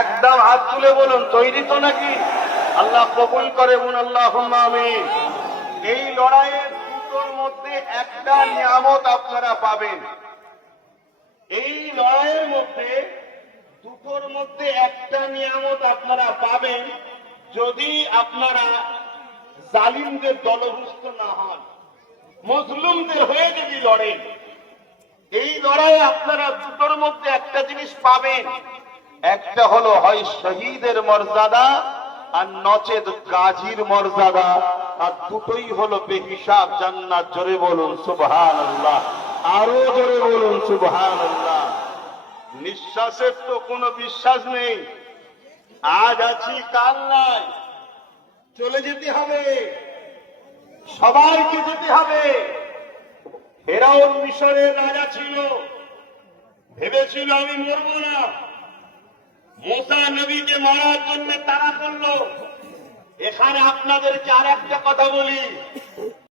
একদম হাত তুলে বলুন, তৈরি তো নাকি? আল্লাহ কবুল করে বলুন আল্লাহুম্মা আমিন। এই লড়াইয়ের দুটোর মধ্যে একটা নিয়ামত আপনারা পাবেন। এই লড়াইয়ের মধ্যে দুটোর মধ্যে একটা নিয়ামত আপনারা পাবেন, যদি আপনারা জালিমদের দলভুক্ত না হন, মজলুমদের হয়ে যদি লড়েন। এই লড়াইয়ে আপনারা দুটোর মধ্যে একটা জিনিস পাবেন, একটা হলো হয় শহীদের মর্যাদা আর নচেত গাজীর মর্যাদা, আর দুটোই হলো বেহিসাব জান্নাত। জোরে বলুন সুবহানাল্লাহ, আরো জোরে বলুন সুবহানাল্লাহ। নিঃশ্বাসের তো কোনো বিশ্বাস নেই, আজ আছি কাল নাই, চলে যেতে হবে, সবাইকে যেতে হবে। ফেরাউন মিশরের রাজা ছিল, ভেবেছিল আমি মরবো না, মুসা নবীকে মারার জন্য তাড়া করলো। এখানে আপনাদেরকে আর একটা কথা বলি,